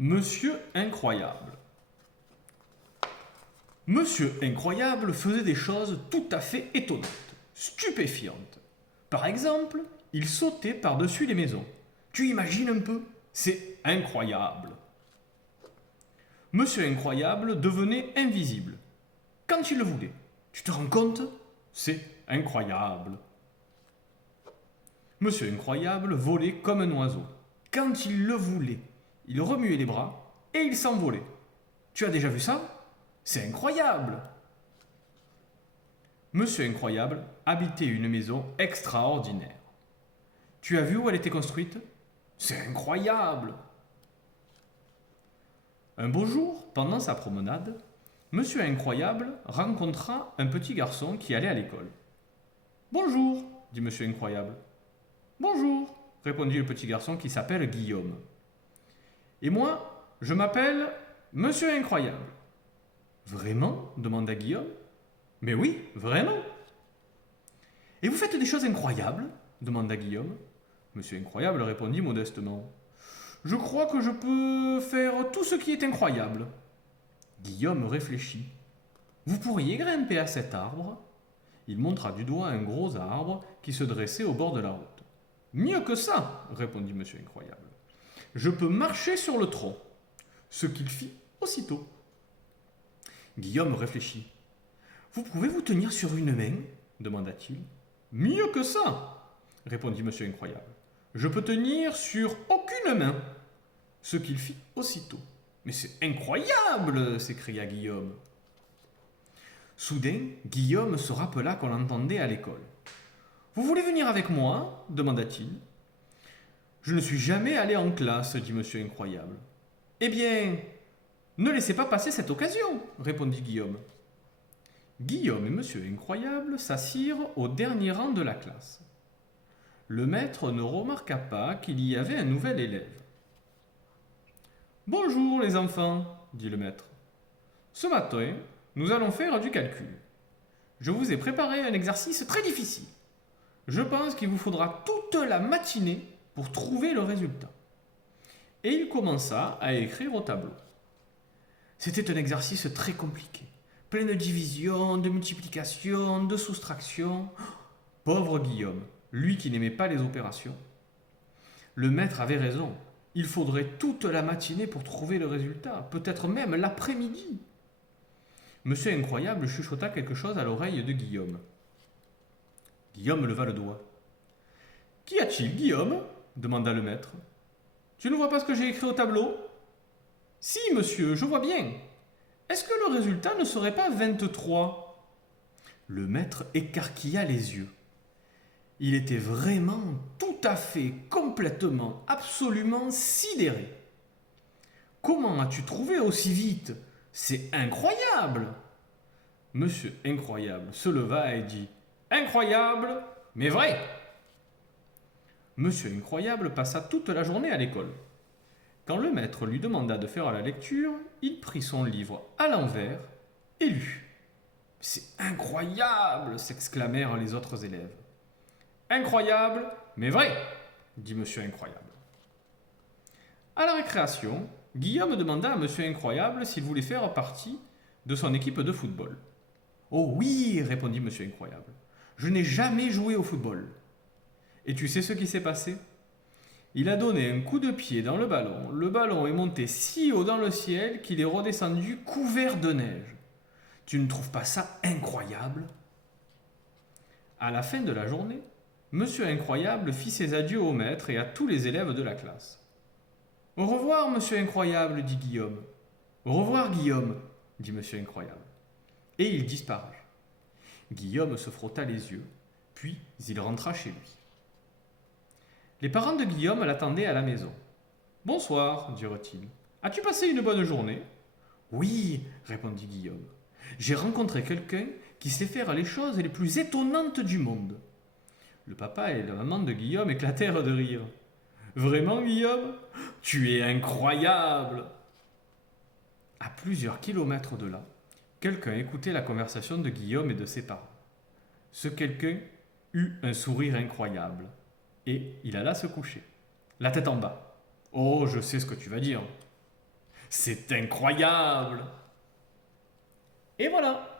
Monsieur Incroyable. Monsieur Incroyable faisait des choses tout à fait étonnantes, stupéfiantes. Par exemple, il sautait par-dessus les maisons. Tu imagines un peu? C'est incroyable. Monsieur Incroyable devenait invisible, quand il le voulait. Tu te rends compte? C'est incroyable. Monsieur Incroyable volait comme un oiseau. Quand il le voulait, il remuait les bras et il s'envolait. Tu as déjà vu ça? C'est incroyable. Monsieur Incroyable habitait une maison extraordinaire. Tu as vu où elle était construite? C'est incroyable. Un beau jour, pendant sa promenade, Monsieur Incroyable rencontra un petit garçon qui allait à l'école. Bonjour, dit Monsieur Incroyable. Bonjour, répondit le petit garçon qui s'appelle Guillaume. Et moi, je m'appelle Monsieur Incroyable. Vraiment? Demanda Guillaume. Mais oui, vraiment. Et vous faites des choses incroyables? Demanda Guillaume. Monsieur Incroyable répondit modestement. Je crois que je peux faire tout ce qui est incroyable. Guillaume réfléchit. Vous pourriez grimper à cet arbre? Il montra du doigt un gros arbre qui se dressait au bord de la route. Mieux que ça, répondit Monsieur Incroyable. Je peux marcher sur le tronc. Ce qu'il fit aussitôt. Guillaume réfléchit. Vous pouvez vous tenir sur une main? Demanda-t-il. Mieux que ça, répondit Monsieur Incroyable. Je peux tenir sur aucune main. Ce qu'il fit aussitôt. Mais c'est incroyable, s'écria Guillaume. Soudain, Guillaume se rappela qu'on l'entendait à l'école. Vous voulez venir avec moi? Demanda-t-il. Je ne suis jamais allé en classe, dit Monsieur Incroyable. Eh bien, ne laissez pas passer cette occasion, répondit Guillaume. Guillaume et Monsieur Incroyable s'assirent au dernier rang de la classe. Le maître ne remarqua pas qu'il y avait un nouvel élève. Bonjour les enfants, dit le maître. Ce matin, nous allons faire du calcul. Je vous ai préparé un exercice très difficile. Je pense qu'il vous faudra toute la matinée pour trouver le résultat. Et il commença à écrire au tableau. C'était un exercice très compliqué, plein de division, de multiplication, de soustraction. Pauvre Guillaume, lui qui n'aimait pas les opérations. Le maître avait raison. Il faudrait toute la matinée pour trouver le résultat, peut-être même l'après-midi. Monsieur Incroyable chuchota quelque chose à l'oreille de Guillaume. Guillaume leva le doigt. Qu'y a-t-il, Guillaume? Demanda le maître. Tu ne vois pas ce que j'ai écrit au tableau? Si, monsieur, je vois bien. Est-ce que le résultat ne serait pas 23? Le maître écarquilla les yeux. Il était vraiment, tout à fait, complètement, absolument sidéré. Comment as-tu trouvé aussi vite? C'est incroyable! Monsieur Incroyable se leva et dit Incroyable, mais vrai! Monsieur Incroyable passa toute la journée à l'école. Quand le maître lui demanda de faire la lecture, il prit son livre à l'envers et lut. C'est incroyable! S'exclamèrent les autres élèves. Incroyable, mais vrai, dit Monsieur Incroyable. À la récréation, Guillaume demanda à Monsieur Incroyable s'il voulait faire partie de son équipe de football. Oh oui, répondit Monsieur Incroyable. Je n'ai jamais joué au football. Et tu sais ce qui s'est passé? Il a donné un coup de pied dans le ballon est monté si haut dans le ciel qu'il est redescendu couvert de neige. Tu ne trouves pas ça incroyable? À la fin de la journée, Monsieur Incroyable fit ses adieux au maître et à tous les élèves de la classe. Au revoir, Monsieur Incroyable, dit Guillaume. Au revoir, Guillaume, dit Monsieur Incroyable. Et il disparut. Guillaume se frotta les yeux, puis il rentra chez lui. Les parents de Guillaume l'attendaient à la maison. Bonsoir, dirent-ils. As-tu passé une bonne journée? Oui, répondit Guillaume. J'ai rencontré quelqu'un qui sait faire les choses les plus étonnantes du monde. Le papa et la maman de Guillaume éclatèrent de rire. Vraiment, Guillaume? Tu es incroyable! À plusieurs kilomètres de là, quelqu'un écoutait la conversation de Guillaume et de ses parents. Ce quelqu'un eut un sourire incroyable et il alla se coucher, la tête en bas. Oh, je sais ce que tu vas dire. C'est incroyable. Et voilà.